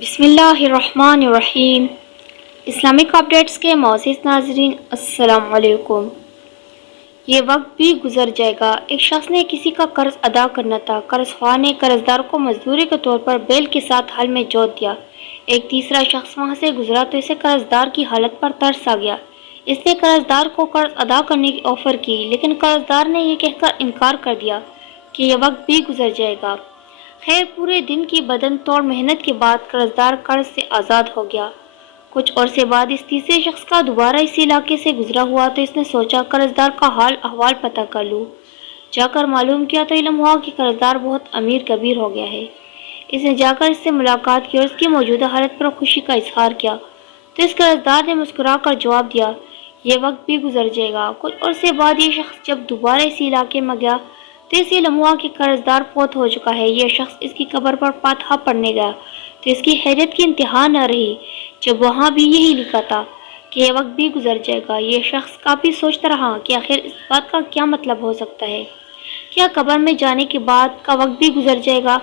بسم اللہ الرحمن الرحیم۔ اسلامک اپڈیٹس کے معزز ناظرین السلام علیکم۔ یہ وقت بھی گزر جائے گا۔ ایک شخص نے کسی کا قرض ادا کرنا تھا۔ قرض خواہ نے قرض دار کو مزدوری کے طور پر بیل کے ساتھ حل میں جوت دیا۔ ایک تیسرا شخص وہاں سے گزرا تو اسے قرض دار کی حالت پر ترس آ گیا۔ اس نے قرض دار کو قرض ادا کرنے کی آفر کی، لیکن قرض دار نے یہ کہہ کر انکار کر دیا کہ یہ وقت بھی گزر جائے گا۔ خیر، پورے دن کی بدن توڑ محنت کے بعد قرض دار قرض سے آزاد ہو گیا۔ کچھ عرصے بعد اس تیسرے شخص کا دوبارہ اسی علاقے سے گزرا ہوا تو اس نے سوچا قرض دار کا حال احوال پتہ کر لوں۔ جا کر معلوم کیا تو علم ہوا کہ قرض دار بہت امیر کبیر ہو گیا ہے۔ اس نے جا کر اس سے ملاقات کی اور اس کی موجودہ حالت پر خوشی کا اظہار کیا تو اس قرض دار نے مسکرا کر جواب دیا، یہ وقت بھی گزر جائے گا۔ کچھ عرصے بعد یہ شخص جب دوبارہ اسی علاقے میں گیا تو اسے علم ہوا کہ قرض دار فوت ہو چکا ہے۔ یہ شخص اس کی قبر پر فاتحہ پڑھنے گیا تو اس کی حیرت کی انتہا نہ رہی جب وہاں بھی یہی لکھا تھا کہ یہ وقت بھی گزر جائے گا۔ یہ شخص کافی سوچتا رہا کہ آخر اس بات کا کیا مطلب ہو سکتا ہے، کیا قبر میں جانے کے بعد کا وقت بھی گزر جائے گا؟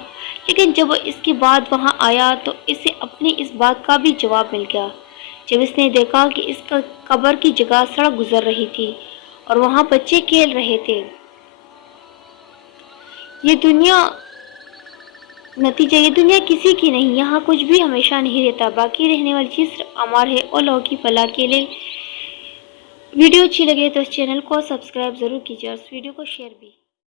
لیکن جب وہ اس کے بعد وہاں آیا تو اسے اپنی اس بات کا بھی جواب مل گیا جب اس نے دیکھا کہ اس قبر کی جگہ سڑک گزر رہی تھی اور وہاں بچے کھیل رہے تھے۔ یہ دنیا کسی کی نہیں، یہاں کچھ بھی ہمیشہ نہیں رہتا، باقی رہنے والی چیز صرف اعمار ہے اور لوگوں کی فلاح کے لیے۔ ویڈیو اچھی لگے تو اس چینل کو سبسکرائب ضرور کیجیے اور اس ویڈیو کو شیئر بھی۔